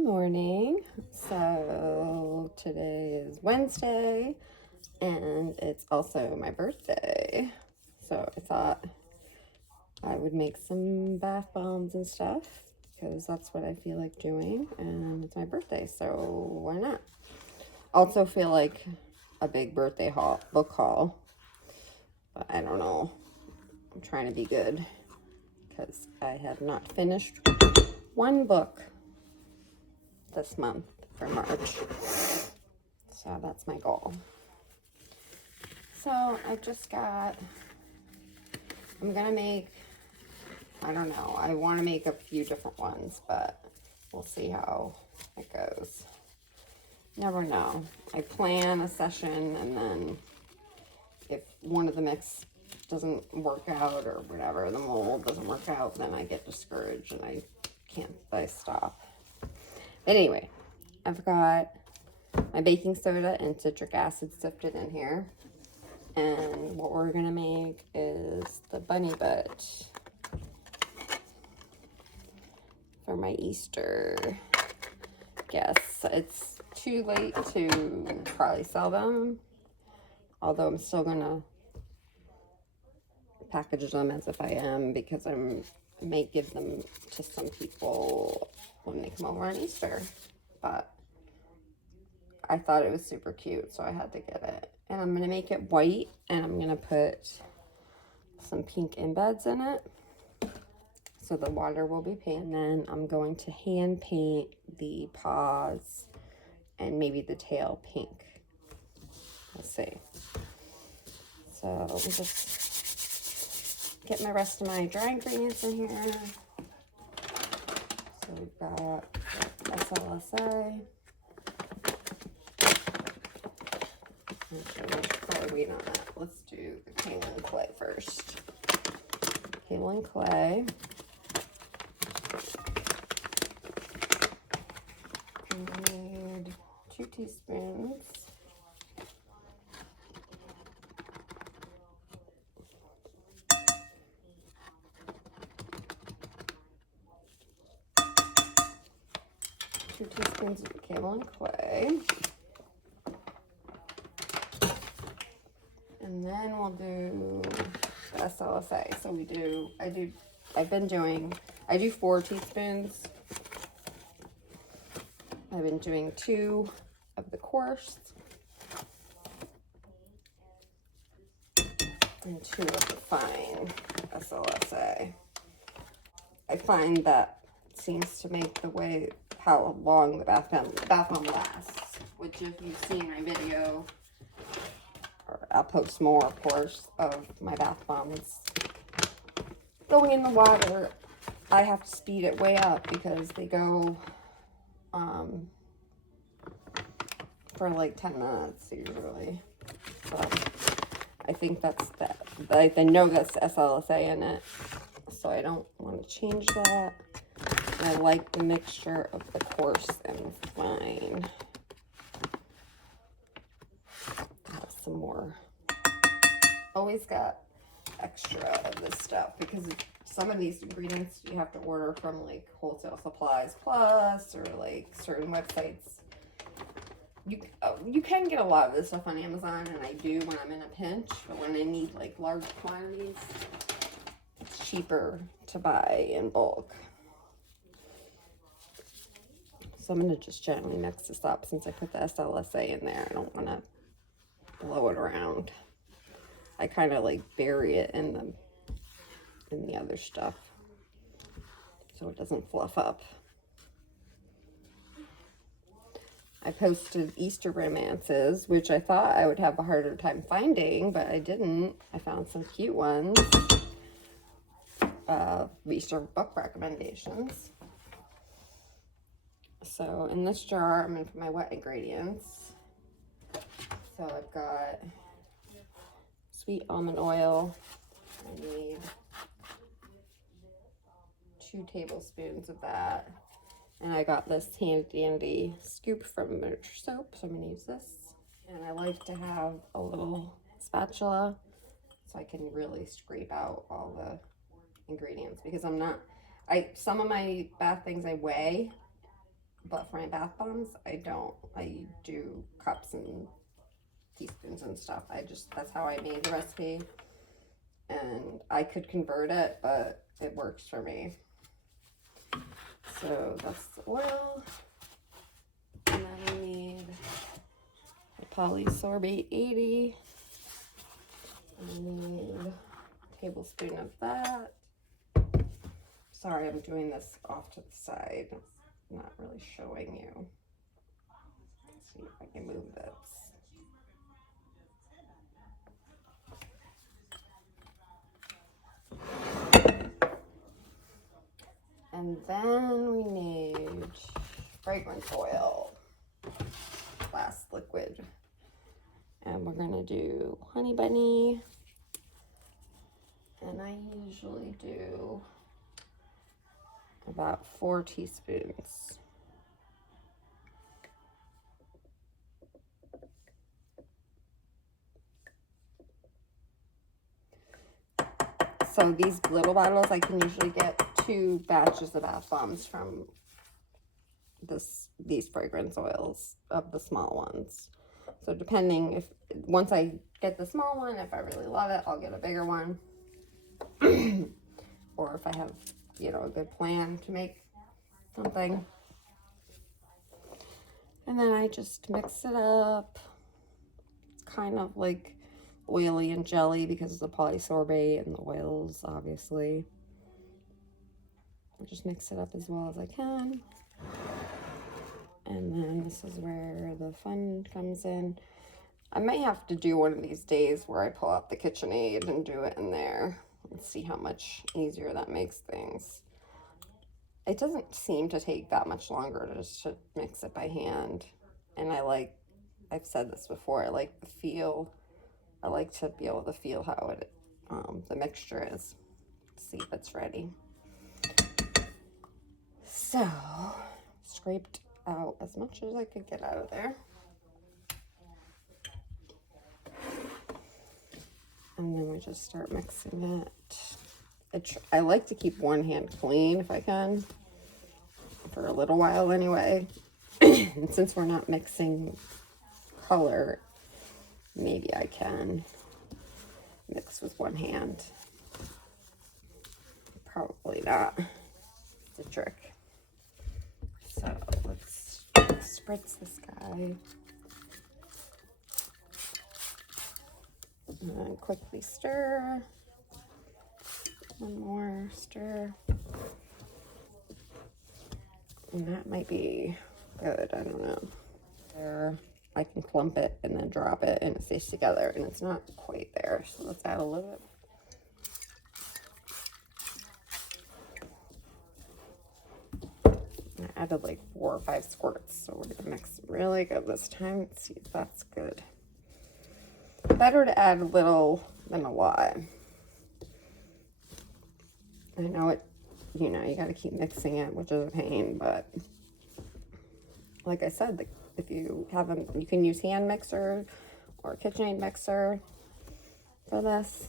Good morning. So today is Wednesday and it's also my birthday. So I thought I would make some bath bombs and stuff because that's what I feel like doing and it's my birthday, so why not? Also feel like a big birthday book haul, but I don't know. I'm trying to be good because I have not finished one book this month for March. So that's my goal. So I've just got, I'm gonna make, I don't know, I want to make a few different ones, but we'll see how it goes. Never know. I plan a session and then if one of the mix doesn't work out or whatever, the mold doesn't work out, then I get discouraged and I stop. But anyway, I've got my baking soda and citric acid sifted in here. And what we're gonna make is the bunny butt for my Easter guests. It's too late to probably sell them, although I'm still gonna package them as if I am, because I may give them to some people when they come over on Easter. But I thought it was super cute, so I had to get it. And I'm gonna make it white, and I'm gonna put some pink embeds in it, so the water will be pink. And then I'm going to hand paint the paws and maybe the tail pink. Let's see. So I'll just get my rest of my dry ingredients in here. So we've got SLSA. Actually, we should probably wait on that. Let's do the kaolin clay first. Kaolin clay. We need 2 teaspoons. Two teaspoons of kaolin clay. And then we'll do the SLSA. So I do 4 teaspoons. I've been doing 2 of the coarse and 2 of the fine SLSA. I find that seems to make how long the bath bomb lasts, which if you've seen my video, I'll post more, of course, of my bath bombs going in the water. I have to speed it way up because they go for like 10 minutes usually. So I think that's that. I know that's SLSA in it, so I don't want to change that. And I like the mixture of the coarse and fine. Some more. Always got extra of this stuff because some of these ingredients you have to order from like Wholesale Supplies Plus or like certain websites. You can get a lot of this stuff on Amazon, and I do when I'm in a pinch, but when I need like large quantities, it's cheaper to buy in bulk. So I'm going to just gently mix this up since I put the SLSA in there. I don't want to blow it around. I kind of like bury it in the other stuff so it doesn't fluff up. I posted Easter romances, which I thought I would have a harder time finding, but I didn't. I found some cute ones. Easter book recommendations. So in this jar, I'm going to put my wet ingredients. So I've got sweet almond oil. I need 2 tablespoons of that. And I got this handy dandy scoop from Miniature Soap, so I'm going to use this. And I like to have a little spatula so I can really scrape out all the ingredients, because some of my bath things I weigh But for my bath bombs, I don't. I do cups and teaspoons and stuff. That's how I made the recipe. And I could convert it, but it works for me. So that's the oil. And then we need the polysorbate 80. I need a tablespoon of that. Sorry, I'm doing this off to the side. It's not really showing you. Let's see if I can move this. And then we need fragrance oil, last liquid. And we're gonna do honey bunny. And I usually do about 4 teaspoons. So these little bottles, I can usually get 2 batches of bath bombs from these fragrance oils of the small ones. So depending once I get the small one, if I really love it, I'll get a bigger one. Or if I have, a good plan to make something. And then I just mix it up. It's kind of like oily and jelly because of the polysorbate and the oils, obviously. I'll just mix it up as well as I can. And then this is where the fun comes in. I might have to do one of these days where I pull out the KitchenAid and do it in there and see how much easier that makes things. It doesn't seem to take that much longer just to mix it by hand. And I've said this before, I like the feel. I like to be able to feel how the mixture is. See if it's ready. So, scraped out as much as I could get out of there. And then we just start mixing it. I like to keep one hand clean if I can, for a little while anyway. And since we're not mixing color, maybe I can mix with one hand. Probably not. It's a trick. So let's spritz this guy. And quickly stir. One more stir. And that might be good, I don't know. There, I can clump it and then drop it and it stays together, and it's not quite there. So let's add a little bit. I added like 4 or 5 squirts, so we're gonna mix really good this time. Let's see if that's good. Better to add a little than a lot. I know it, you gotta keep mixing it, which is a pain, but like I said, if you you can use hand mixer or KitchenAid mixer for this.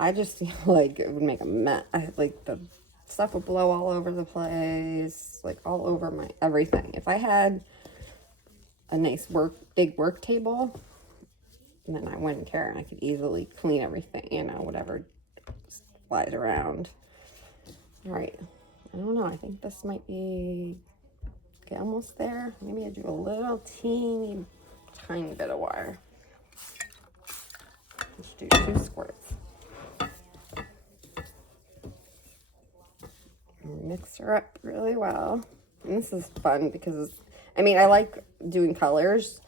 I just feel like it would make a mess. Like the stuff would blow all over the place, like all over my everything. If I had a nice big work table, then I wouldn't care, and I could easily clean everything, whatever flies around. All right, I don't know. I think this might be almost there. Maybe I do a little tiny bit of water. Let's do 2 squirts. Mix her up really well. And this is fun because, I like doing colors,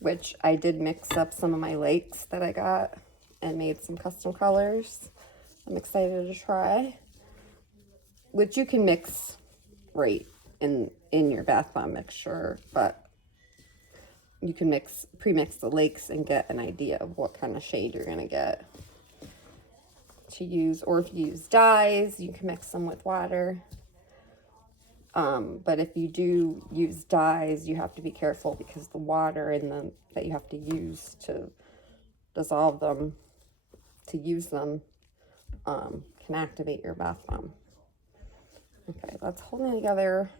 which I did mix up some of my lakes that I got and made some custom colors. I'm excited to try, which you can mix right in your bath bomb mixture, but you can pre-mix the lakes and get an idea of what kind of shade you're gonna get to use. Or if you use dyes, you can mix them with water. But if you do use dyes, you have to be careful because the water in them that you have to use to dissolve them, to use them, can activate your bath bomb. Okay, that's holding together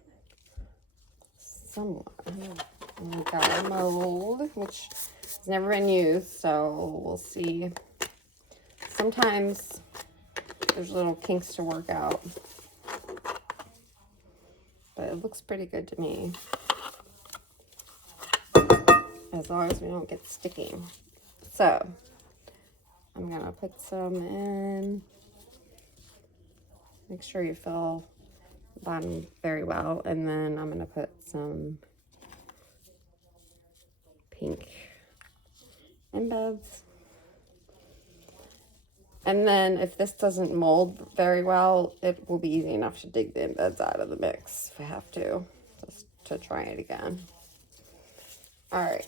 somewhere. And we got our mold, which has never been used, so we'll see. Sometimes there's little kinks to work out, but it looks pretty good to me, as long as we don't get sticky. So I'm gonna put some in. Make sure you fill the bottom very well, and then I'm gonna put some pink embeds. And then if this doesn't mold very well, it will be easy enough to dig the embeds out of the mix if I have to, just to try it again. All right.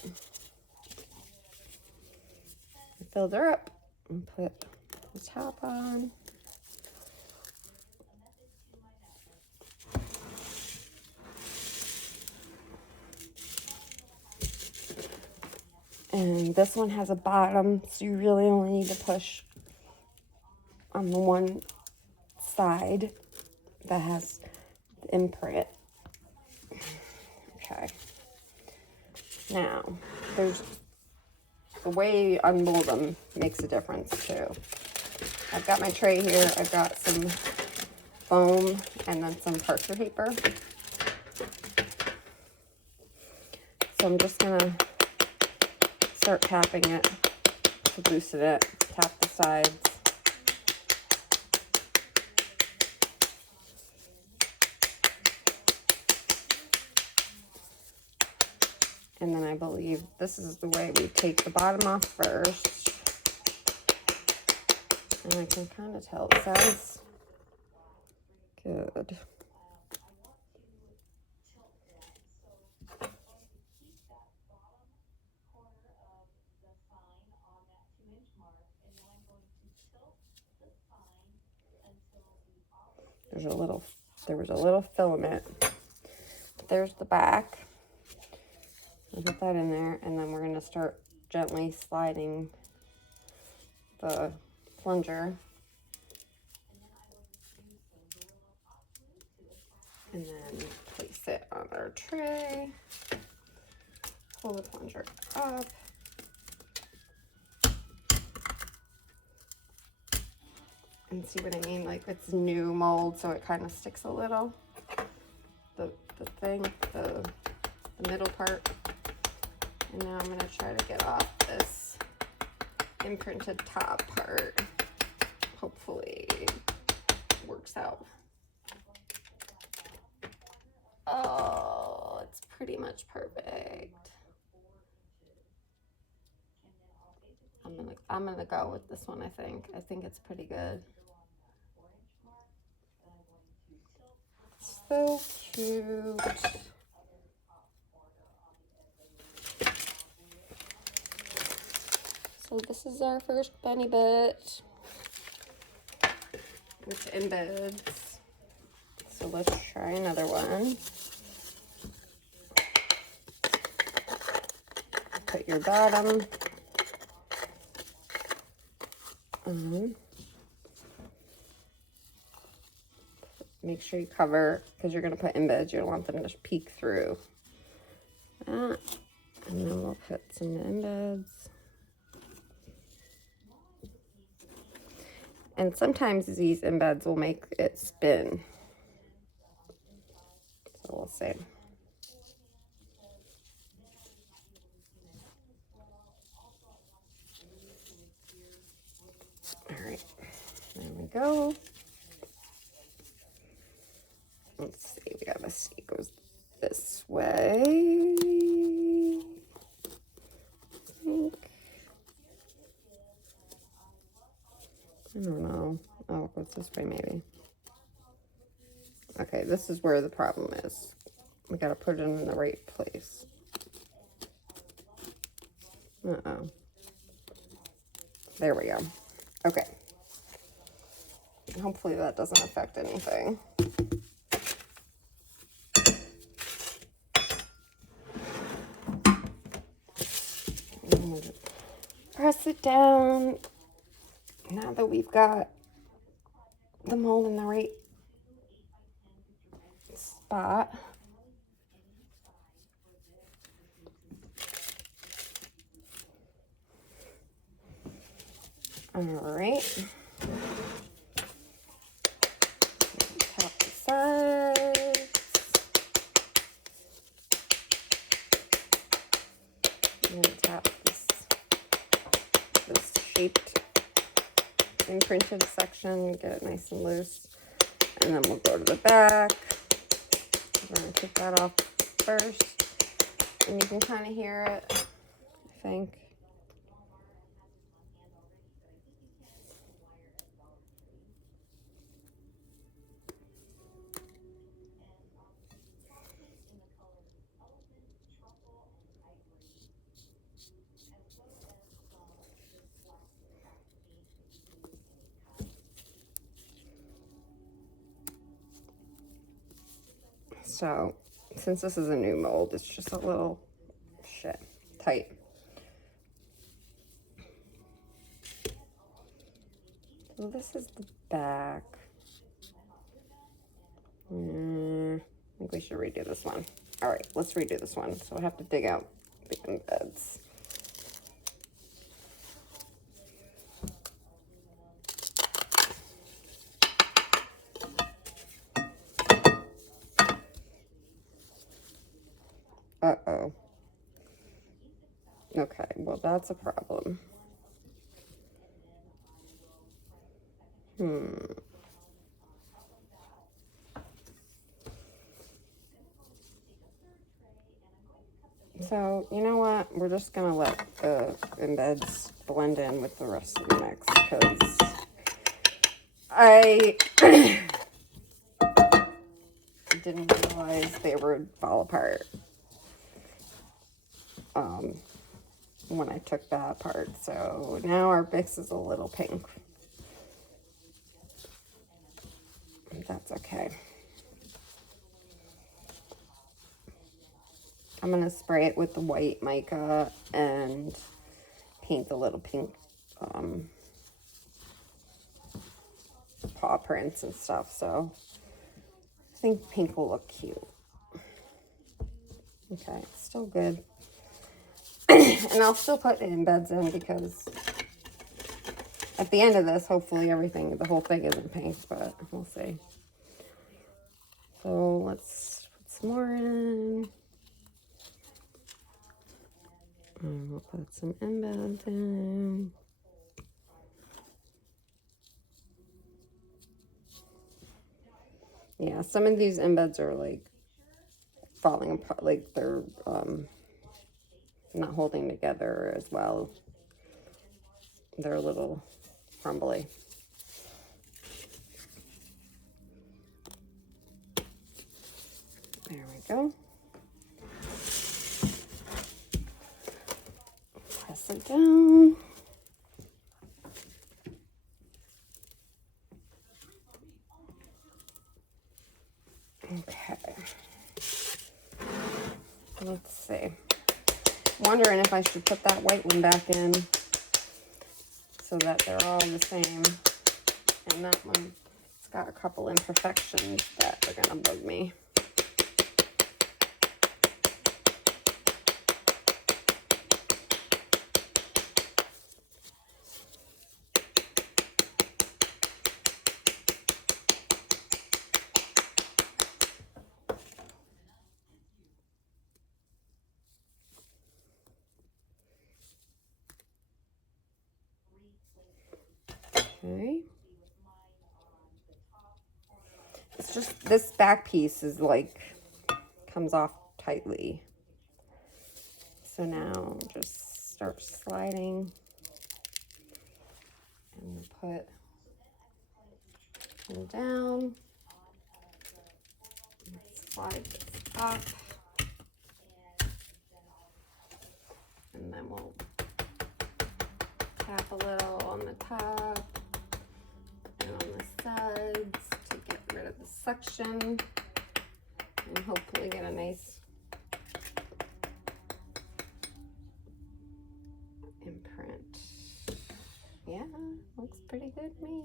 I filled her up and put the top on. And this one has a bottom, so you really only need to push on the one side that has the imprint. Okay. Now, there's the way you unmold them makes a difference too. I've got my tray here. I've got some foam and then some parchment paper. So I'm just gonna start tapping it to loosen it. Tap the sides. And then I believe this is the way we take the bottom off first. And I can kind of tell it says good. There was a little filament. There's the back. I'll get that in there, and then we're going to start gently sliding the plunger. And then place it on our tray. Pull the plunger up. And see what I mean? Like, it's new mold, so it kind of sticks a little. The middle part. And now I'm going to try to get off this imprinted top part. Hopefully it works out. Oh, it's pretty much perfect. I'm gonna go with this one, I think. I think it's pretty good. So cute. So this is our first bunny bit with embeds. So let's try another one. Put your bottom on. Make sure you cover, because you're going to put embeds. You don't want them to just peek through. And then we'll put some embeds. And sometimes these embeds will make it spin. So we'll see. All right, there we go. Let's see, we gotta see, it goes this way. I don't know. Oh, it goes this way maybe. Okay, this is where the problem is. We gotta put it in the right place. Uh-oh. There we go. Okay. Hopefully that doesn't affect anything. Press it down. Now that we've got the mold in the right spot, All right. Tap the sides. And then tap this shaped imprinted section, get it nice and loose. And then we'll go to the back. We're going to take that off first. And you can kind of hear it, I think. So, since this is a new mold, it's just a little tight. So this is the back. I think we should redo this one. All right, let's redo this one. So I have to dig out the embeds. Uh-oh. Okay, well, that's a problem. So, you know what? We're just going to let the embeds blend in with the rest of the mix because I didn't realize they would fall apart when I took that apart. So now our mix is a little pink. That's okay. I'm going to spray it with the white mica and paint the little pink paw prints and stuff. So I think pink will look cute. Okay, it's still good. And I'll still put embeds in because at the end of this, hopefully the whole thing isn't pink, but we'll see. So let's put some more in. And we'll put some embeds in. Yeah, some of these embeds are like falling apart, like they're not holding together as well. They're a little crumbly. There we go. Press it down. Okay. Let's see. Wondering if I should put that white one back in so that they're all the same. And that one, it's got a couple imperfections that are gonna bug me. Okay. It's just this back piece is like comes off tightly. So now just start sliding and put them down. Slide this up. And then we'll tap a little on the top and on the sides to get rid of the suction and hopefully get a nice imprint. Yeah, looks pretty good to me.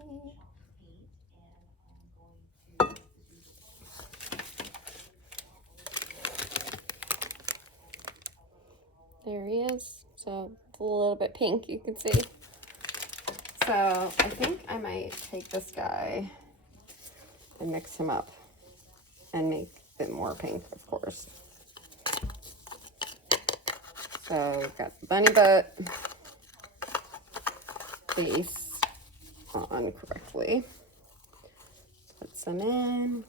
There he is. So it's a little bit pink, you can see. So I think I might take this guy and mix him up and make it more pink, of course. So we've got the bunny butt base on correctly. Put some in.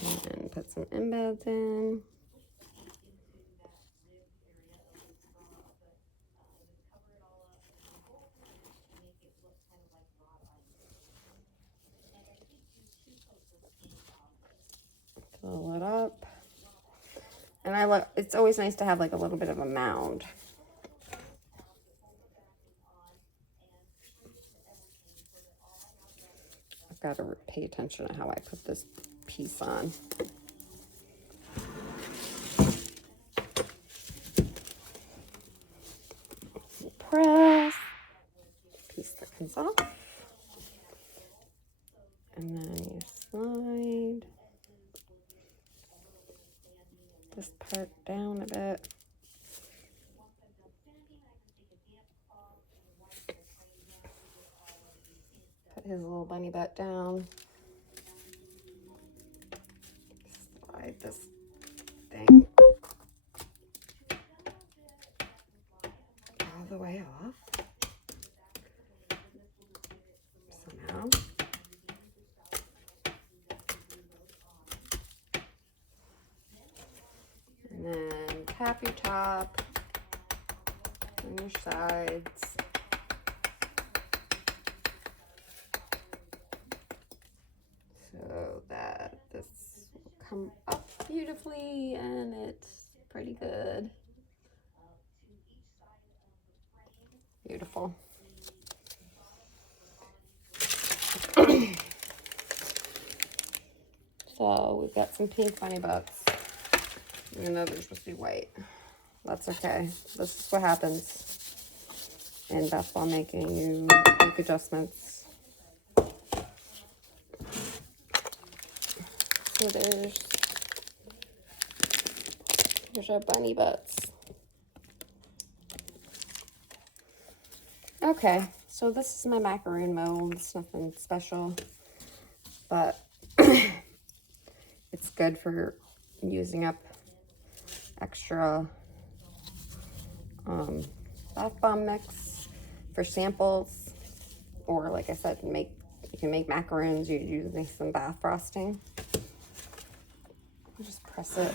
And put some embeds in. Fill it up. And I love, it's always nice to have like a little bit of a mound. I've got to pay attention to how I put this piece on. Press. Piece that comes off. And then you slide this part down a bit. Put his little bunny butt down. Slide this thing all the way off. Somehow. And then tap your top and your sides. So that this will come up beautifully and it's pretty good. Beautiful. So we've got some pink bunny butts, even though they're supposed to be white. That's okay. This is what happens in basketball making. You make adjustments. So there's our bunny butts. Okay, so this is my macaroon mold. It's nothing special, but it's good for using up extra bath bomb mix for samples, or like I said, you can make macaroons. You use some bath frosting. I'll just press it.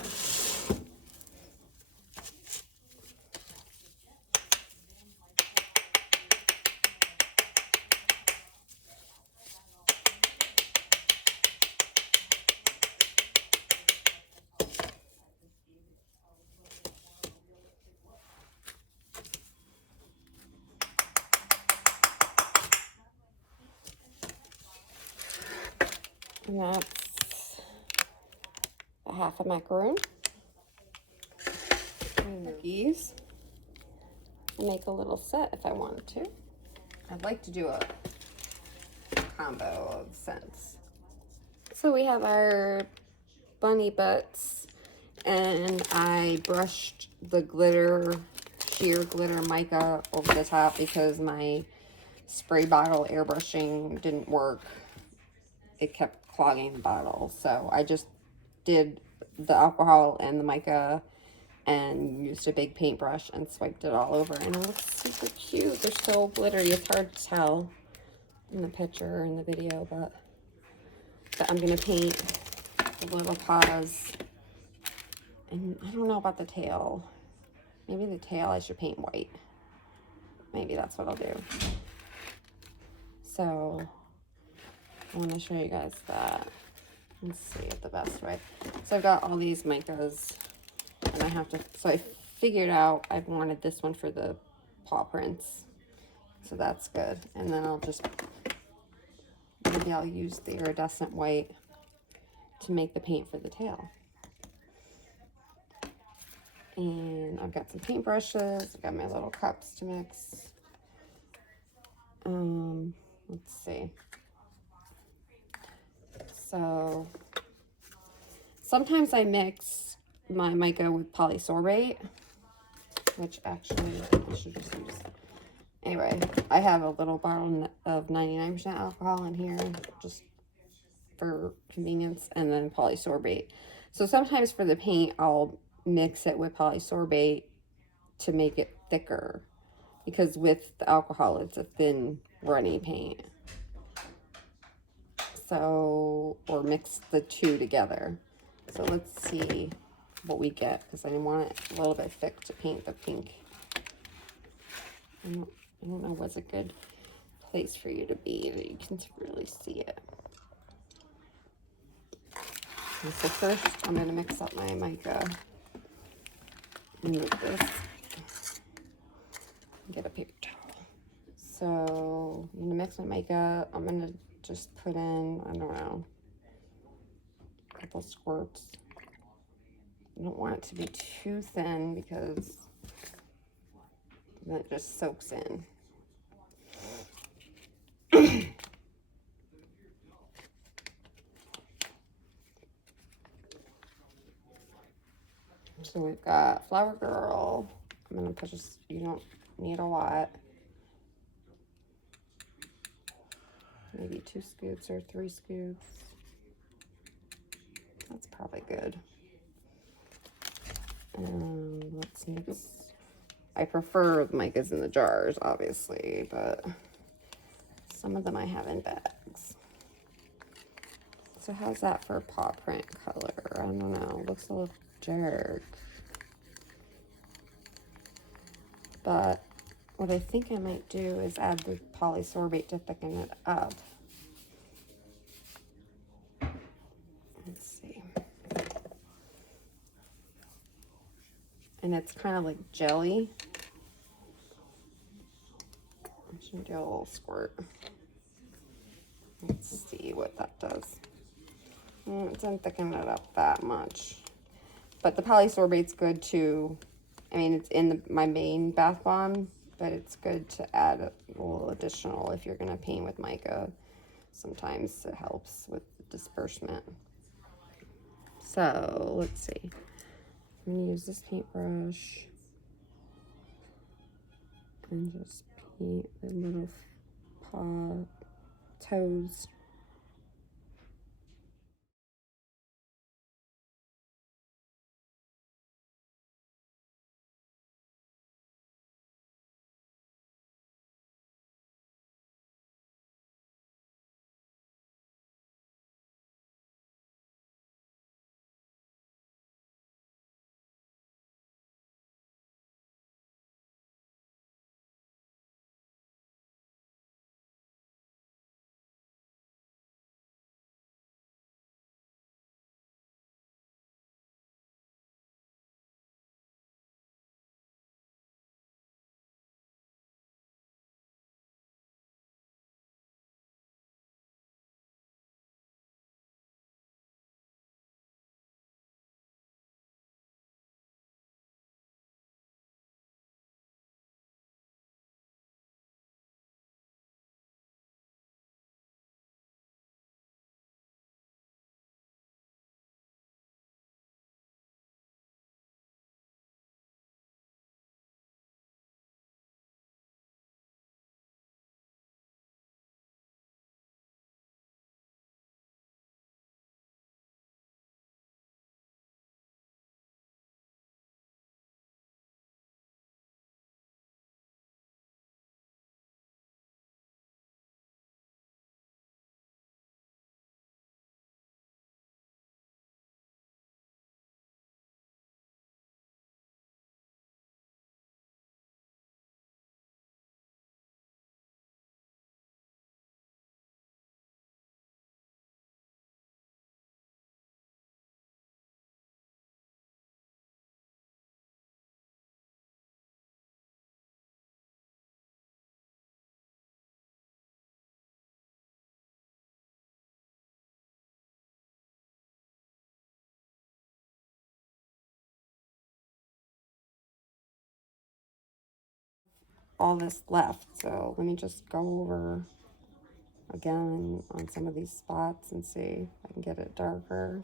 And that's a half a macaroon. And these, I'll make a little set if I wanted to. I'd like to do a combo of scents. So we have our bunny butts, and I brushed the glitter, sheer glitter mica over the top because my spray bottle airbrushing didn't work. It kept clogging the bottle, so I just did the alcohol and the mica and used a big paintbrush and swiped it all over, and it looks super cute. They're so glittery. It's hard to tell in the picture or in the video, but I'm gonna paint the little paws, and I don't know about the tail. Maybe the tail I should paint white. Maybe that's what I'll do. So I want to show you guys that. Let's see it the best way. So I've got all these micas, and I have to, so I figured out I wanted this one for the paw prints. So that's good. And then maybe I'll use the iridescent white to make the paint for the tail. And I've got some paintbrushes. I've got my little cups to mix. Let's see. So sometimes I mix my mica with polysorbate, which actually I should just use. Anyway, I have a little bottle of 99% alcohol in here just for convenience, and then polysorbate. So sometimes for the paint, I'll mix it with polysorbate to make it thicker, because with the alcohol, it's a thin, runny paint. So, or mix the two together. So let's see what we get, because I want it a little bit thick to paint the pink. I don't know what's a good place for you to be that you can really see it. And so first, I'm going to mix up my mica. Move this. Get a paper towel. So I'm going to mix my mica. I'm going to just put in, I don't know, a couple squirts. I don't want it to be too thin because then it just soaks in. So we've got Flower Girl. I'm going to put just, you don't need a lot. Maybe 2 scoops or 3 scoops. That's probably good. Let's mix. I prefer Micas in the jars, obviously, but some of them I have in bags. So how's that for paw print color? I don't know. Looks a little jerk. But what I think I might do is add the polysorbate to thicken it up. Let's see. And it's kind of like jelly. I'm just gonna do a little squirt. Let's see what that does. It doesn't thicken it up that much. But the polysorbate's good too. I mean, it's in my main bath bomb, but it's good to add a little additional if you're going to paint with mica. Sometimes it helps with the disbursement. So, let's see. I'm going to use this paintbrush and just paint the little paw toes. All this left, so let me just go over again on some of these spots and see if I can get it darker.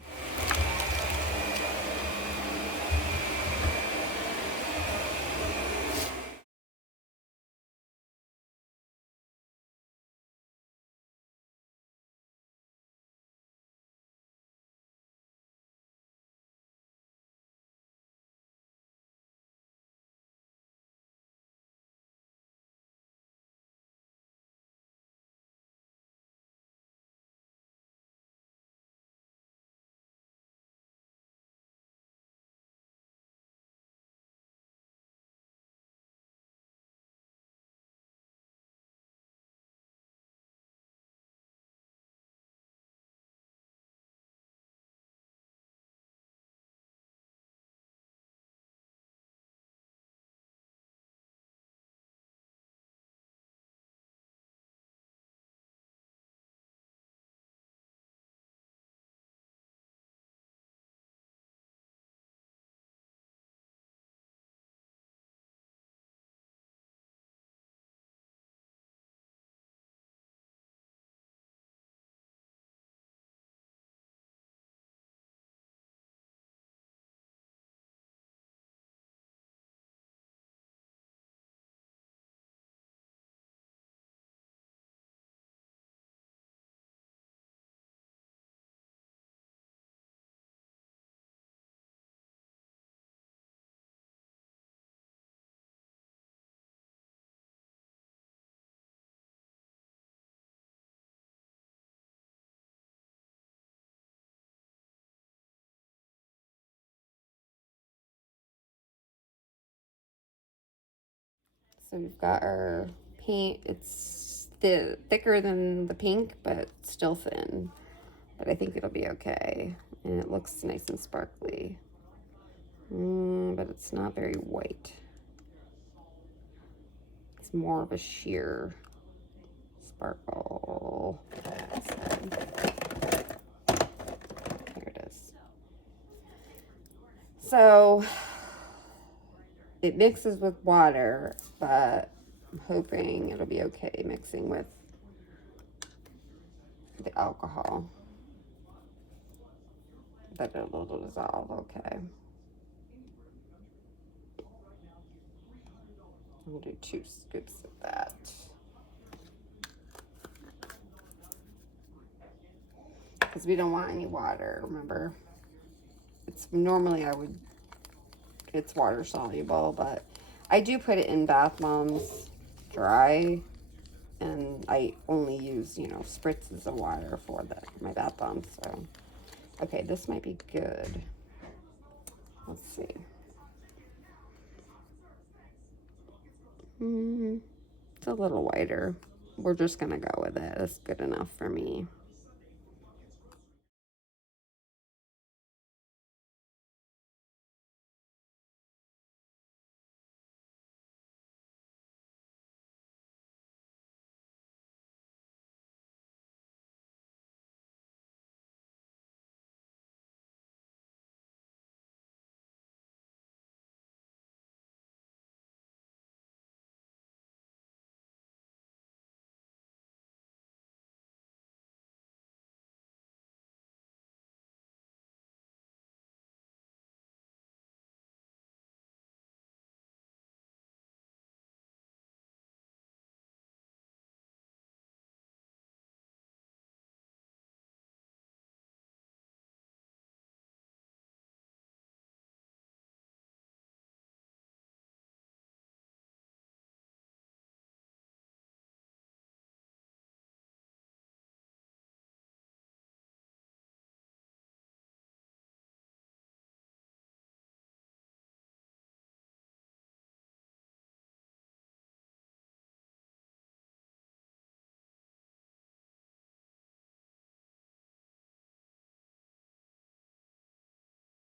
So we've got our paint. It's thicker than the pink, but still thin. But I think it'll be okay. And it looks nice and sparkly. But it's not very white. It's more of a sheer sparkle. Here it is. So it mixes with water, but I'm hoping it'll be okay mixing with the alcohol. That it'll dissolve okay. I'll do 2 scoops of that. Because we don't want any water, remember? It's normally it's water soluble, but I do put it in bath bombs dry, and I only use, you know, spritzes of water for my bath bombs. So, okay, this might be good. Let's see. It's a little whiter. We're just gonna go with it. It's good enough for me.